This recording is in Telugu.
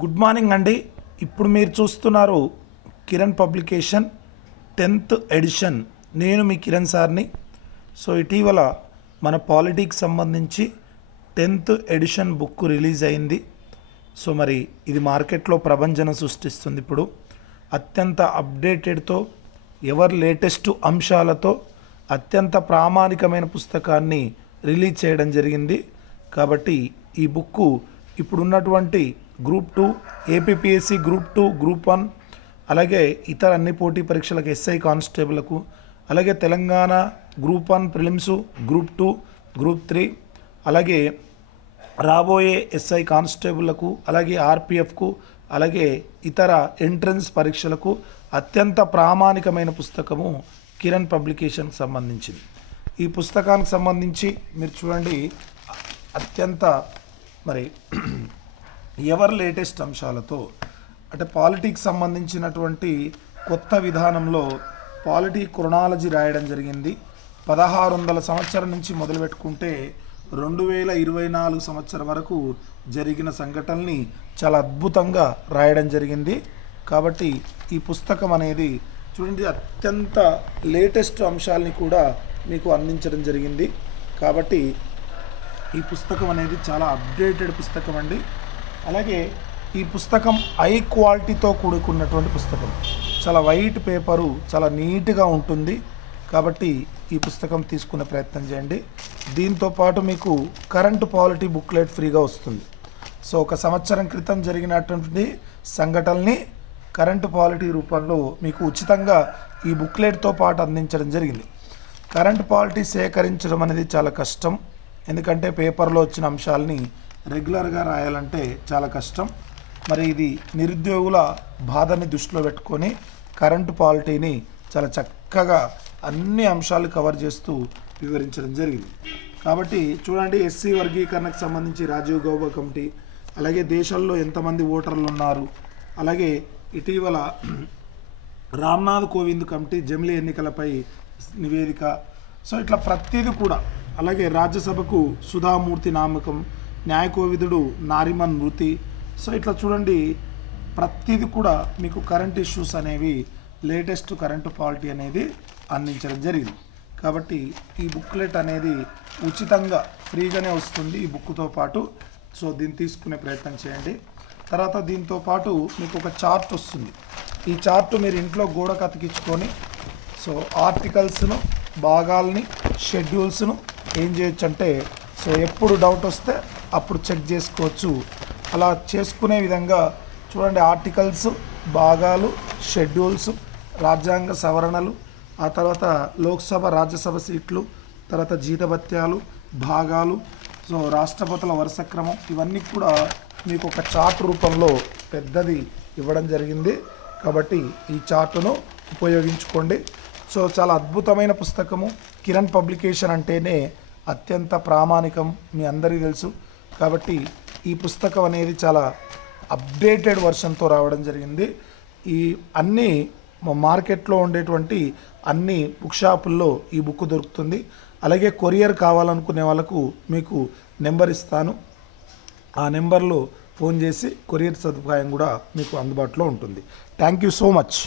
గుడ్ మార్నింగ్ అండి. ఇప్పుడు మీరు చూస్తున్నారు కిరణ్ పబ్లికేషన్ 10th ఎడిషన్. నేను మీ కిరణ్ సార్ని. సో ఇటీవల మన పాలిటిక్స్ సంబంధించి 10th ఎడిషన్ బుక్ రిలీజ్ అయింది. సో మరి ఇది మార్కెట్లో ప్రభంజనం సృష్టిస్తుంది. ఇప్పుడు అత్యంత అప్డేటెడ్తో ఎవరి లేటెస్ట్ అంశాలతో అత్యంత ప్రామాణికమైన పుస్తకాన్ని రిలీజ్ చేయడం జరిగింది. కాబట్టి ఈ బుక్కు ఇప్పుడున్నటువంటి గ్రూప్ 2, ఏపీపీఎస్సీ గ్రూప్ 2, గ్రూప్ 1, అలాగే ఇతర అన్ని పోటీ పరీక్షలకు ఎస్ఐ కానిస్టేబుల్కు, అలాగే Telangana group 1 prelims, group 2, group 3, అలాగే రాబోయే ఎస్ఐ కానిస్టేబుల్లకు, అలాగే ఆర్పిఎఫ్కు, అలాగే ఇతర ఎంట్రన్స్ పరీక్షలకు అత్యంత ప్రామాణికమైన పుస్తకము కిరణ్ పబ్లికేషన్కి సంబంధించింది. ఈ పుస్తకానికి సంబంధించి మీరు చూడండి, అత్యంత మరి ఎవరి లేటెస్ట్ అంశాలతో అంటే పాలిటిక్స్ సంబంధించినటువంటి కొత్త విధానంలో పాలిటీ క్రొనాలజీ రాయడం జరిగింది. 1600 సంవత్సరం నుంచి మొదలుపెట్టుకుంటే 2024 సంవత్సరం వరకు జరిగిన సంఘటనల్ని చాలా అద్భుతంగా రాయడం జరిగింది. కాబట్టి ఈ పుస్తకం అనేది చూడండి, అత్యంత లేటెస్ట్ అంశాలని కూడా మీకు అందించడం జరిగింది. కాబట్టి ఈ పుస్తకం అనేది చాలా అప్డేటెడ్ పుస్తకం అండి. అలాగే ఈ పుస్తకం హై క్వాలిటీతో కూడుకున్నటువంటి పుస్తకం. చాలా వైట్ పేపరు, చాలా నీట్గా ఉంటుంది. కాబట్టి ఈ పుస్తకం తీసుకునే ప్రయత్నం చేయండి. దీంతోపాటు మీకు కరెంట్ పాలిటీ బుక్లెట్ ఫ్రీగా వస్తుంది. సో ఒక సంవత్సరం క్రితం జరిగినటువంటి సంఘటనల్ని కరెంట్ పాలిటీ రూపంలో మీకు ఉచితంగా ఈ బుక్లెట్తో పాటు అందించడం జరిగింది. కరెంట్ పాలిటీ సేకరించడం అనేది చాలా కష్టం. ఎందుకంటే పేపర్లో వచ్చిన అంశాలని రెగ్యులర్గా రాయాలంటే చాలా కష్టం. మరి ఇది నిరుద్యోగుల బాధని దృష్టిలో పెట్టుకొని కరెంటు పాలిటీని చాలా చక్కగా అన్ని అంశాలు కవర్ చేస్తూ వివరించడం జరిగింది. కాబట్టి చూడండి, ఎస్సీ వర్గీకరణకు సంబంధించి రాజీవ్ గౌబా కమిటీ, అలాగే దేశంలో ఎంతమంది ఓటర్లు ఉన్నారు, అలాగే ఇటీవల రామ్నాథ్ కోవింద్ కమిటీ జమిలీ ఎన్నికలపై నివేదిక. సో ఇట్లా ప్రతిదీ కూడా, అలాగే రాజ్యసభకు సుధామూర్తి నామకం, న్యాయకోవిదుడు నారిమన్ మృతి. సో ఇట్లా చూడండి, ప్రతిదీ కూడా మీకు కరెంట్ ఇష్యూస్ అనేవి, లేటెస్ట్ కరెంటు పాలిటీ అనేది అందించడం జరిగింది. కాబట్టి ఈ బుక్లెట్ అనేది ఉచితంగా ఫ్రీగానే వస్తుంది ఈ బుక్తో పాటు. సో దీన్ని తీసుకునే ప్రయత్నం చేయండి. తర్వాత దీంతో పాటు మీకు ఒక చార్ట్ వస్తుంది. ఈ చార్ట్ మీరు ఇంట్లో గోడకు అతికించుకొని, సో ఆర్టికల్స్ను, భాగాల్ని, షెడ్యూల్స్ను ఏం చేయొచ్చు అంటే, సో ఎప్పుడు డౌట్ వస్తే అప్పుడు చెక్ చేసుకోవచ్చు. అలా చేసుకునే విధంగా చూడండి, ఆర్టికల్స్, భాగాలు, షెడ్యూల్స్, రాజ్యాంగ సవరణలు, ఆ తర్వాత లోక్సభ, రాజ్యసభ సీట్లు, తర్వాత జీతభత్యాలు, భాగాలు, సో రాష్ట్రపతుల వరుస క్రమం, ఇవన్నీ కూడా మీకు ఒక చార్ట్ రూపంలో పెద్దది ఇవ్వడం జరిగింది. కాబట్టి ఈ చార్టును ఉపయోగించుకోండి. సో చాలా అద్భుతమైన పుస్తకము. కిరణ్ పబ్లికేషన్ అంటేనే అత్యంత ప్రామాణికం, మీ అందరికీ తెలుసు. కాబట్టి ఈ పుస్తకం అనేది చాలా అప్డేటెడ్ వర్షన్తో రావడం జరిగింది. ఈ అన్ని మార్కెట్లో ఉండేటువంటి అన్ని బుక్ షాపుల్లో ఈ బుక్ దొరుకుతుంది. అలాగే కొరియర్ కావాలనుకునే వాళ్ళకు మీకు నెంబర్ ఇస్తాను. ఆ నెంబర్లో ఫోన్ చేసి కొరియర్ సదుపాయం కూడా మీకు అందుబాటులో ఉంటుంది. Thank you so much.